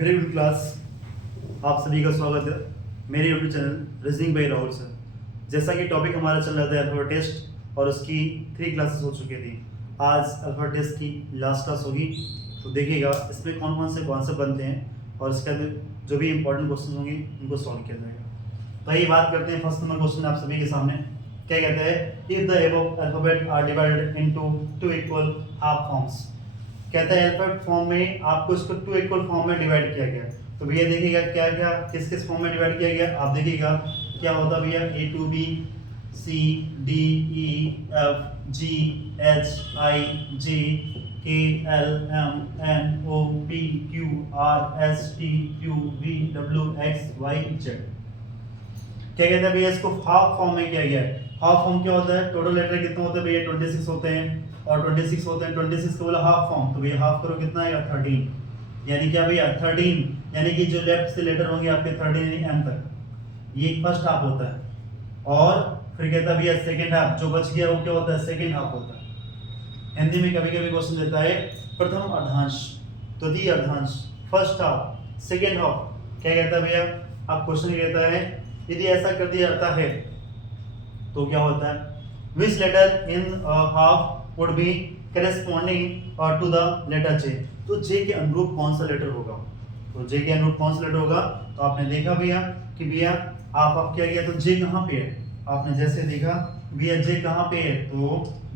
Very good class. आप सभी का स्वागत है मेरे YouTube channel reasoning bye Rahul sir. जैसा कि टॉपिक हमारा चल रहा था अल्फाबेट टेस्ट और उसकी 3 क्लासेस हो चुकी थी। आज अल्फाबेट टेस्ट की लास्ट क्लास होगी, तो देखिएगा इसमें कौन कौन से कॉन्सेप्ट बनते हैं और इसके अंदर जो भी इंपॉर्टेंट क्वेश्चन होंगे उनको सॉल्व किया जाएगा। तो आइए बात करते हैं। फर्स्ट नंबर क्वेश्चन आप सभी के सामने क्या कहता है, if the above alphabet are divided into 2 equal half forms. कहता है अल्फाबेट फॉर्म में आपको इसको 2 इक्वल फॉर्म में डिवाइड किया गया। तो भैया देखिएगा क्या क्या किस किस फॉर्म में डिवाइड किया गया, आप देखिएगा क्या होता है भैया, A to B, C D E F G H I J K L M N O P Q R S T U V W X Y Z। क्या कहते हैं भैया, इसको हाफ फॉर्म में किया गया है। हाफ फॉर्म क्या होता है, टोटल लेटर कितने होते हैं भैया, 26 होते हैं और 26 होते हैं। 26 को बोला हाफ फॉर्म, तो भैया हाफ करो कितना आएगा 13, यानी क्या भैया 13, यानी कि जो लेफ्ट से लेटर होंगे आपके 13 यानी M तक, ये फर्स्ट हाफ होता है। और फिर कहता है भैया सेकंड हाफ, जो बच गया वो क्या होता है, सेकंड हाफ होता है। हिंदी में कभी कभी क्वेश्चन देता है प्रथम अर्धांश, द्वितीय अर्धांश, फर्स्ट हाफ, सेकंड हाफ। क्या कहता है भैया, आप क्वेश्चन कहता है यदि ऐसा कर दिया जाता है तो क्या होता है, which letter in half would be corresponding to the letter J। तो J के अनुरूप कौन सा लेटर होगा, तो J के अनुरूप कौन सा लेटर होगा। तो आपने देखा भैया कि भैया आप क्या किया, तो J कहाँ पे है, आपने जैसे देखा भैया J कहाँ पे है, तो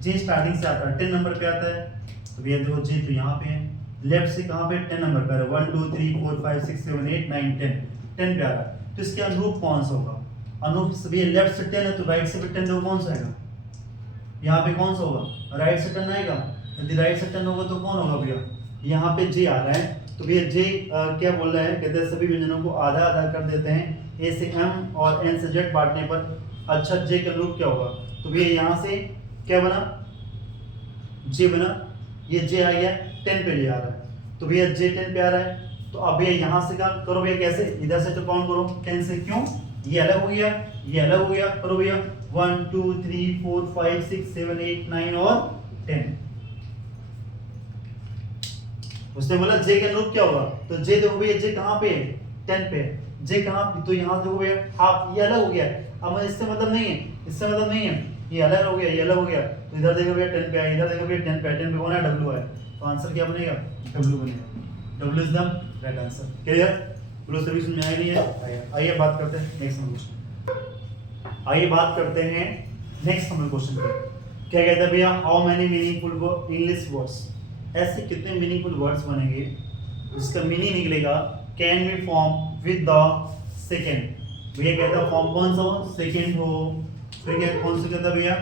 J स्टार्टिंग से आता है 10 नंबर पे आता है। तो भैया देखो J तो यहाँ पे है, लेफ्ट से कहाँ पे 10 नंबर पे है, 1 2 3 4 5 6 7 8 9 10 10 पे आ रहा है। तो इसके अनुरूप कौन सा होगा, अनुरूप से भैया लेफ्ट से 10 है तो राइट से भी 10 होगा, कौन सा आएगा, यहाँ पे कौन सा होगा, राइट से 10 आएगा। यदि राइट से 10 होगा तो कौन होगा भैया, यहाँ पे J आ रहा है। तो भैया J क्या बोल रहा है, कहते हैं सभी व्यंजनों को आधा आधा कर देते हैं, A से M और N से Z बांटने पर अच्छा J के अनुरूप क्या होगा। तो भैया यहाँ से क्या बना, J बना, ये J आ गया 10 पे ले आ रहा है, तो भैया J 10 पे आ रहा है। तो अब भैया यहाँ से क्या करो भैया, कैसे इधर से तो काउंट करो 10 से, क्यों ये अलग हो गया, ये अलग हो गया, करो भैया 1 2 3 4 5 6 7 8 9 और 10। उसने बोला J के अनुरूप क्या होगा, तो J देखो भैया J कहाँ पे है, 10 पे है। J कहाँ, तो यहाँ देखो भैया हाफ, ये अलग हो गया। अब इससे मतलब नहीं है, इससे मतलब नहीं है, ये अलग हो गया, ये अलग हो गया। तो इधर देखो भैया 10 पे है, इधर देखो भैया 10 पे है, 10 पे कौन है, W है। तो आंसर क्या बनेगा, W बनेगा। W is the right answer. Clear, बोलो सभी समझ में आया नहीं है। आइए बात करते हैं नेक्स्ट नंबर क्वेश्चन, आइए बात करते हैं नेक्स्ट नंबर क्वेश्चन पे। क्या कहता है भैया, how many meaningful English words, ऐसे कितने मीनिंगफुल वर्ड्स बनेंगे जिसका मीनिंग निकलेगा can be form with the second. भैया कहता है फॉर्म कौन सा हो, सेकंड हो, फिर क्या कौन सा कहता है भैया,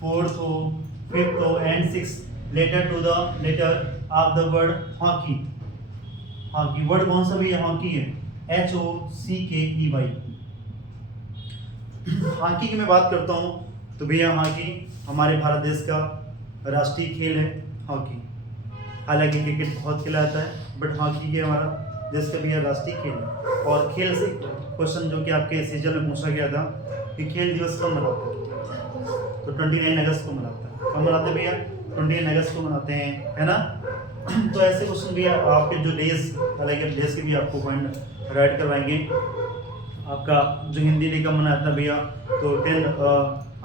फोर्थ हो, फिफ्थ हो and sixth letter to the letter of the word hockey. Hockey word कौन सा भैया, हॉकी है, HOCKEY। हॉकी की मैं बात करता हूँ तो भैया हॉकी हमारे भारत देश का राष्ट्रीय खेल है हॉकी। हालांकि क्रिकेट बहुत खेला जाता है, बट हॉकी के हमारा देश का भैया राष्ट्रीय खेल है। और खेल से क्वेश्चन जो कि आपके सीजन में पूछा गया था कि खेल दिवस कब मनाते हैं, तो 29 अगस्त को मनाते हैं। कब मनाते हैं भैया, 29 अगस्त को मनाते हैं, है ना। तो ऐसे क्वेश्चन भी आपके जो डेज, हालांकि डेज के भी आपको पॉइंट राइट करवाएंगे। आपका जो हिंदी डे का मनाता है भैया, तो 10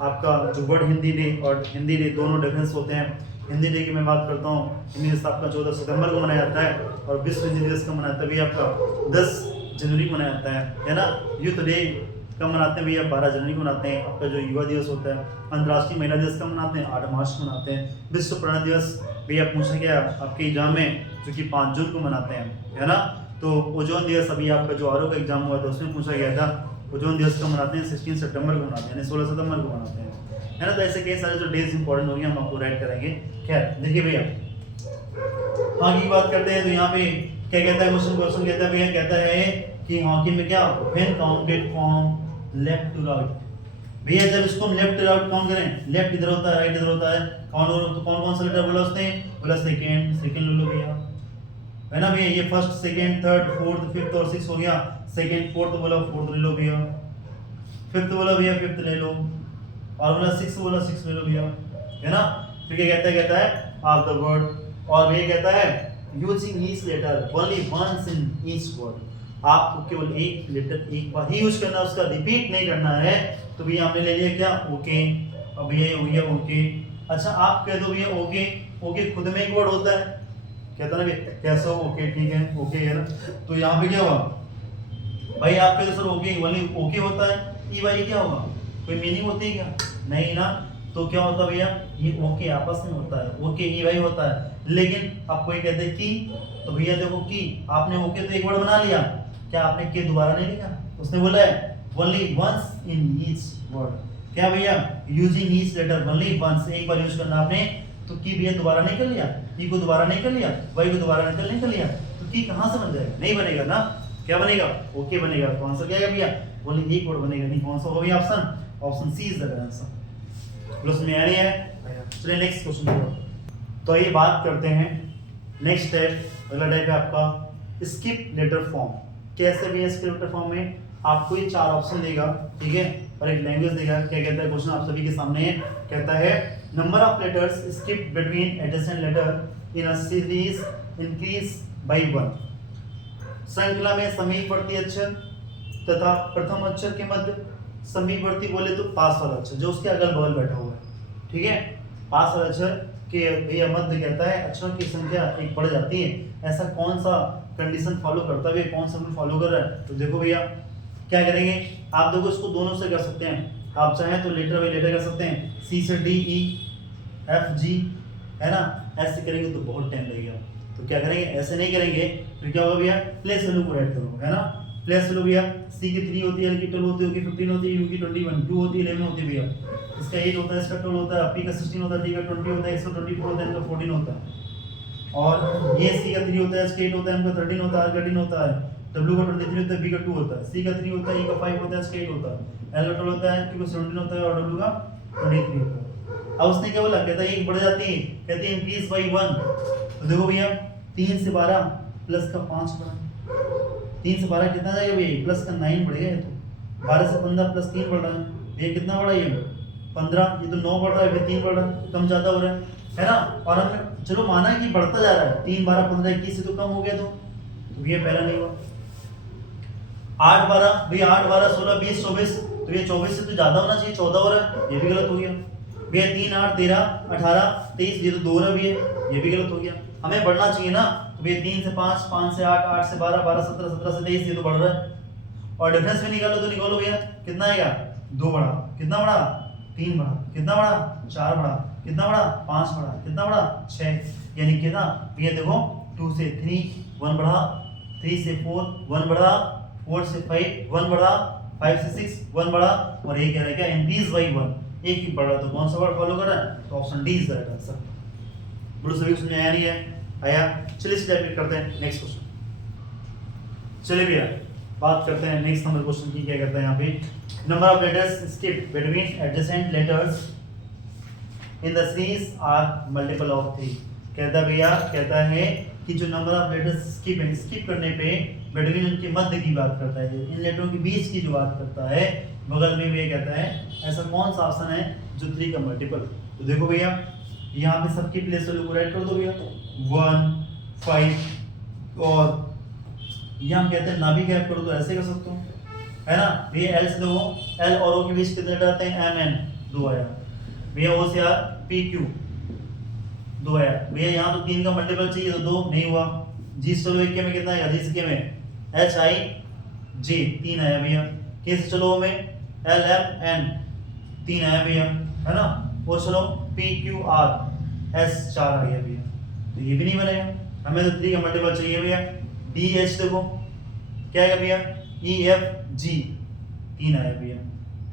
आपका जो वर्ड हिंदी डे और हिंदी डे दोनों डिफरेंस होते हैं। हिंदी डे की मैं बात करता हूँ, हिंदी दिवस आपका 14 सितंबर को मनाया जाता है और विश्व हिंदी दिवस का मनाता है भैया आपका 10 जनवरी को मनाया जाता है ना। यूथ डे कब मनाते हैं भैया, 12 जनवरी को मनाते हैं। आपका जो युवा दिवस होता है, अंतर्राष्ट्रीय महिला दिवस कब मनाते हैं, 8 मार्च को मनाते हैं। विश्व पर्यावरण दिवस भैया पूछा गया आपके एग्जाम में, जो कि 5 जून को मनाते हैं, है ना। तो ओजोन दिवस अभी आपका जो आरओ का एग्जाम हुआ था उसमें पूछा गया था, ओजोन दिवस कब मनाते हैं, 16 सितंबर को मनाते हैं, यानी 16 सितंबर को मनाते हैं, है ना। तो ऐसे कई सारे जो डेज इंपॉर्टेंट होंगे हम आपको राइट करेंगे। खैर देखिए भैया हॉकी की बात करते हैं, तो यहाँ पे क्या कहता है क्वेश्चन कहता है भैया, कहता है कि हॉकी में क्या, when counted from left to right. भैया जब इसको हम लेफ्ट टू राइट काउंट करें, लेफ्ट इधर होता है, राइट इधर होता है, तो कौन कौन सा लेटर बोला उसने, बोला सेकंड ले लो भैया, है ना भैया। ये first second third fourth fifth और सिक्स हो गया, सेकंड फोर्थ बोला फोर्थ ले लो भैया, फिफ्थ बोला भैया फिफ्थ ले लो, और बोला सिक्स बोला सिक्स ले लो भैया, है ना। फिर क्या कहता है ऑफ द वर्ड, और भैया कहता है using each letter only once in each word, आपको केवल एक लेटर एक बार ही यूज करना है, उसका रिपीट नहीं करना है। तो भैया हमने ले लिया क्या, ओके। अब ये हो गया ओके। अच्छा आप कह दो भैया ओके, ओके खुद में एक वर्ड होता है, कहता ना भैया कैसे हो, ओके ठीक है, ओके है ना। तो यहाँ पे क्या हुआ भाई, आप कह दो सर ओके ओनली ओके होता है, ये भाई क्या होगा, कोई मीनिंग होती है क्या, नहीं ना। तो क्या होता है भैया, ये ओके आपस में होता है, ओके ई वाई होता है। लेकिन आप कोई कहते हैं की, तो भैया देखो की, आपने ओके तो एक वर्ड बना लिया, क्या आपने के दोबारा नहीं लिखा, उसने बोला है only once in each word, क्या भैया using each letter only once, एक बार यूज करना आपने। तो की भैया दोबारा नहीं कर लिया, ई को दोबारा नहीं कर लिया, वाई को दोबारा नहीं कर लिया, तो की कहां से बन जाएगा, नहीं बनेगा ना। क्या बनेगा, ओके बनेगा। तो आंसर क्या है भैया, ओनली एक वर्ड बनेगा, नहीं कौन सा होगा भैया, option option C is the answer. Plus में आ रही है। चलिए नेक्स्ट क्वेश्चन। तो ये बात करते हैं नेक्स्ट टाइप, अगला टाइप है आपका स्किप लेटर फॉर्म। कैसे भी स्किप लेटर फॉर्म में आपको ये चार ऑप्शन देगा, ठीक है, और एक लैंग्वेज देगा। क्या कहता है क्वेश्चन, आप सभी के सामने है, कहता है number of letters skip between adjacent letter in a series increase by 1। श्रृंखला में समीपवर्ती अक्षर तथा प्रथम अक्षर के मध्य, समीपवर्ती बोले तो पास वाला अक्षर जो उसके अगल बगल बैठा हुआ है, ठीक है, पास वाला अक्षर के भैया मध्य कहता है अक्षरों की संख्या एक बढ़ जाती है। ऐसा कौन सा कंडीशन फॉलो करता है, कौन सा रूल फॉलो कर रहा है। तो देखो भैया क्या करेंगे, आप देखो इसको दोनों से कर सकते हैं, आप चाहें तो लेटर बाई लेटर कर सकते हैं, सी से डी ई एफ जी, है ना। ऐसे करेंगे तो बहुत टाइम लगेगा, तो क्या करेंगे, ऐसे नहीं करेंगे। फिर क्या होगा भैया, प्लेस वैल्यू को ऐड करो, है ना। प्लेस वैल्यू भैया सी की 3 होती है, एल की 12 होती है, की 15 होती है, यू की 21, 2 होती है, 11 होती है भैया, इसका 8 होता है, इसका 12 होता है, पी का 16 होता है, डी का 20 होता है, इसका 24 होता है, इनका 14 होता है। और ये सी का 3 होता है, इसका 8 होता है, इनका 13 होता है, आर का 13 होता है, डब्ल्यू का 23 होता है, बी का 2 होता है, सी का 3 होता है, ई का 5 होता है, इसका 8 होता है, एल का 12 होता है, क्यू का 17 होता है, और डब्ल्यू का 23 होता है। अब उसने क्या बोला, कहता है एक बढ़ जाती है, कहते हैं इंक्रीज बाय 1। तो देखो भैया 3 से 12 प्लस का 5 बढ़ा, 3 से 12 कितना जाएगा भैया, प्लस का 9 बढ़ेगा। ये तो 12 से 15 प्लस 3 बढ़ रहा है, ये कितना बढ़ा, ये 15, ये तो 9 बढ़ रहा है, फिर 3 बढ़ रहा है, कम ज्यादा हो रहा है ना। और हम चलो माना कि बढ़ता जा रहा है, 3 12 15 21 से तो कम हो गया, तो ये पहला नहीं हुआ। 8 12 भैया 8 12 16 20 24, तो ये 24 से तो ज्यादा होना चाहिए, 14 हो रहा है, ये भी गलत हो गया भैया। 3 8 13 18 23, ये तो 2 रहा भी है, ये भी गलत हो गया। हमें बढ़ना चाहिए ना, तो भैया 3 से 5 5 से 8 8 से 12 12 17 17 से 23, ये तो बढ़ रहा है। और डिफरेंस में निकालो तो निकालो भैया कितना आएगा, 2 बढ़ा, कितना बढ़ा, 3 बढ़ा, कितना बढ़ा, 4 बढ़ा, कितना बढ़ा, 5 बढ़ा, कितना बढ़ा, 6, यानी कितना भैया देखो 2 से 3 1 बढ़ा, 3 से 4 1 बढ़ा, 4 से 5 1 बढ़ा, 5 से 6 1 बढ़ा, और ये कह रहा है क्या, इंक्रीज बाय 1, एक ही बढ़ रहा है, तो कौन सा वर्ड फॉलो कर रहा है, तो option D is the right answer. बड़ो सभी को समझ आया नहीं है, आया। चलिए स्टेप करते हैं नेक्स्ट क्वेश्चन। चलिए भैया बात करते हैं नेक्स्ट नंबर क्वेश्चन की। क्या कहता है यहाँ पे, number of letters skip between adjacent letters in the series are multiple of 3। कहता है भैया, कहता है कि जो नंबर ऑफ लेटर्स स्किप है, स्किप करने पे बिटवीन उनके मध्य की बात करता है, इन लेटरों के बीच की जो बात करता है, बगल में भी ये कहता है ऐसा कौन सा ऑप्शन है जो 3 का मल्टीपल। तो देखो भैया यहाँ पे सबकी प्लेस वैल्यू को राइट कर दो भैया, 1 5, और यहाँ हम कहते हैं ना भी गैप करो तो ऐसे कर सकते हो, है ना भैया। एल से दो, एल और ओ के बीच कितने लेटर आते हैं, एम एन 2 आया भैया, ओ से आर पी क्यू 2 आया भैया। यहाँ तो 3 का मल्टीपल चाहिए तो 2 नहीं हुआ। जी से चलो एक के में कितना आएगा, जी से के में एच आई जे 3 आया भैया। के से चलो में एल एम एन 3 आया भैया, है ना। और चलो पी क्यू आर एस 4 आ गया भैया, तो ये भी नहीं बनेगा, हमें तो 3 का मल्टीपल चाहिए भैया। डी एच देखो क्या आएगा भैया, ई एफ जी 3 आया भैया,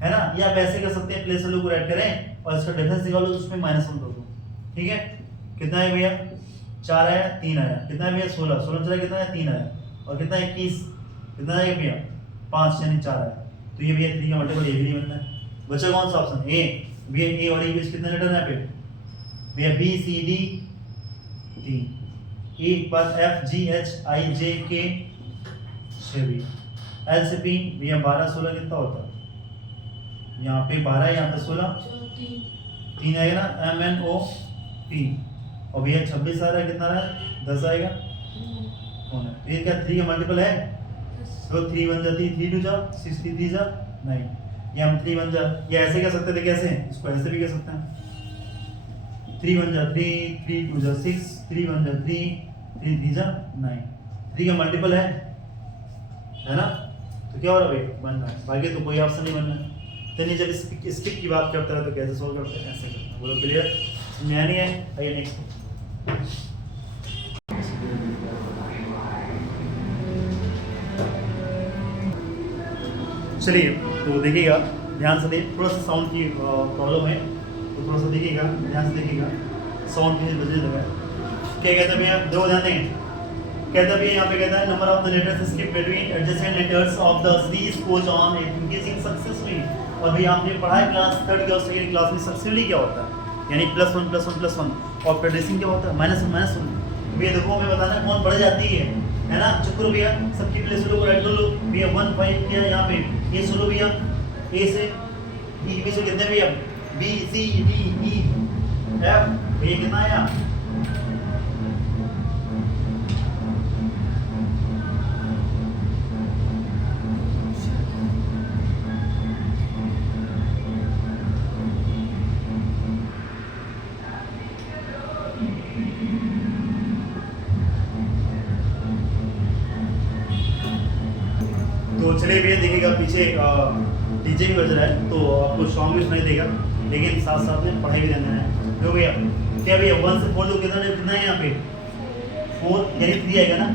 है ना। ये आप ऐसे कर सकते हैं, प्लेस वैल्यू को ऐड करें और इसका डिफरेंस निकालो तो उसमें -1 कर दो, ठीक है। कितना है भैया, 4 आया 3 आया, कितना है भैया 16 16 चला कितना है 3 आया, और कितना 21 कितना है भैया 5 यानी 4 आया। तो ये भैया 3 का मल्टीपल ये भी नहीं बनना है। बचा कौन सा ऑप्शन, ए भैया। ए और ए बीच कितने लेटर है यहाँ पे भैया, बी सी डी 3, ई के बाद एफ जी एच आई जे के 6 भी, एल से पी भैया 12 16 कितना होता है, यहाँ पे 12 यहाँ पे 16 3 आएगा ना, एम एन ओ पी, और भैया 26 आ रहा है, कितना आ रहा है 10 आएगा, कौन है ये? क्या 3 का मल्टीपल है? तो 3 1 जा 3 2 जा 6 3 जा 9। ये हम 3 1 जा ये ऐसे कह सकते थे, कैसे? इसको ऐसे भी कह सकते हैं। 3 1 जा 3 3 2 जा 6 3 1 जा 3 3 3 जा 9। 3 का मल्टीपल है ना? तो क्या हो रहा है भाई? बन रहा है। बाकी तो कोई ऑप्शन नहीं बन रहा है। चलिए जब स्किप की बात करता है तो कैसे सोल्व करते हैं? ऐसे करते हैं। बोलो क्लियर? समझ नहीं है? आइए नेक्स्ट। चलिए तो देखिएगा ध्यान से, थोड़ा सा साउंड की प्रॉब्लम है तो थोड़ा सा देखिएगा, ध्यान से देखिएगा। साउंड की बजने लगा है। क्या कहते हैं भैया? दो ध्यान देंगे। कहता है भैया यहाँ पे कहता है number of the letters skip between adjacent letters of the series goes on increasing successfully. और भैया आपने पढ़ा है क्लास 3 और सेकंड क्लास में सक्सेसफुली क्या होता है, यानी +1 +1 +1। और प्रोग्रेसिंग क्या होता है? -1 -1। भैया देखो हमें बताना है कौन बढ़ जाती है ना? चुप करो भैया, सबके पहले शुरू को राइट कर लो भैया। 1 5 क्या यहाँ पे ये शुरू भैया ए से ई के बीच में कितने भैया? B C D E F. भैया कितना आया? तो चलिए भैया देखिएगा पीछे डीजे भी बज रहा है तो आपको सॉन्ग भी सुनाई देगा, लेकिन साथ साथ में पढ़ाई भी रहना है। तो भैया क्या भैया 1 से 4 लोग कितना है यहाँ पे? 4 यानी 3 आएगा ना?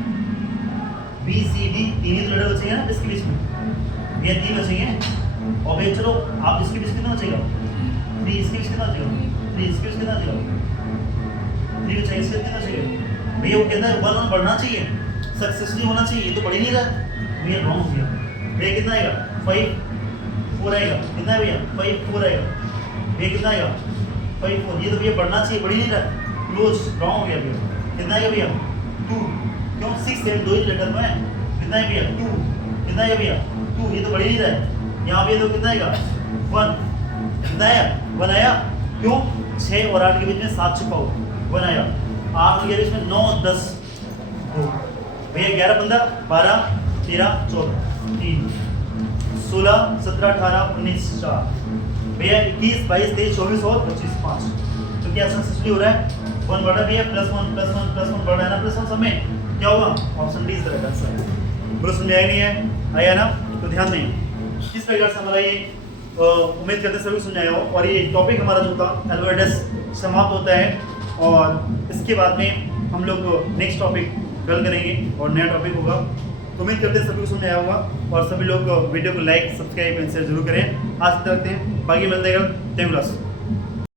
बी सी डी 3 ही लेटर बचेंगे ना इसके बीच में? भैया 3 बचेंगे। और भैया चलो आप इसके बीच कितना बचेगा? 3 इसके बीच कितना बचेगा? 3 इसके बीच कितना बचेगा? 3 बचेगा। इसके कितना बचेगा? भैया वो कहता है 1 बढ़ना चाहिए, सक्सेसफुली होना चाहिए, ये तो बढ़ ही नहीं रहा। भैया रॉन्ग हो गया। भैया कितना आएगा? 5 4 आएगा। कितना है भैया? 5 4 आएगा। भैया कितना आएगा? 5 4। ये तो भैया बढ़ना चाहिए, बढ़ ही नहीं रहा। क्लोज, रॉन्ग हो गया भैया। कितना आएगा भैया? 2। क्यों? 6 7 2 ही लेटर में है। कितना है भैया? 2। कितना आएगा भैया? 2। ये तो बढ़ ही नहीं रहा है। यहाँ पे तो कितना आएगा? 1। कितना आया? 1 आया। क्यों? 6 और 8 के बीच में 7 छुपा हुआ 1 आया। 8 के बीच में 9 10 2। भैया 11 15 12 13 14 3 16 17 18 19 4। भैया 21 22 23 24 और 25 5। तो क्या सक्सेसफुली हो रहा है? 1 बढ़ा भैया +1 +1 +1 बढ़ रहा है ना? +1 सब में क्या होगा? ऑप्शन डी इस तरह का आंसर है। बोलो समझ आया नहीं है? आया ना? तो ध्यान दें। इस प्रकार से हमारा ये उम्मीद करते सभी समझ आया हो। और ये टॉपिक हमारा जो था अल्फाबेट्स समाप्त होता है। और इसके बाद में हम लोग नेक्स्ट टॉपिक कल करेंगे और नया टॉपिक होगा। तो उम्मीद करते हैं सभी को समझ आया होगा और सभी लोग वीडियो को लाइक सब्सक्राइब एंड शेयर जरूर करें। आज तक रखते हैं, बाकी मिलते हैं कल। Thank you.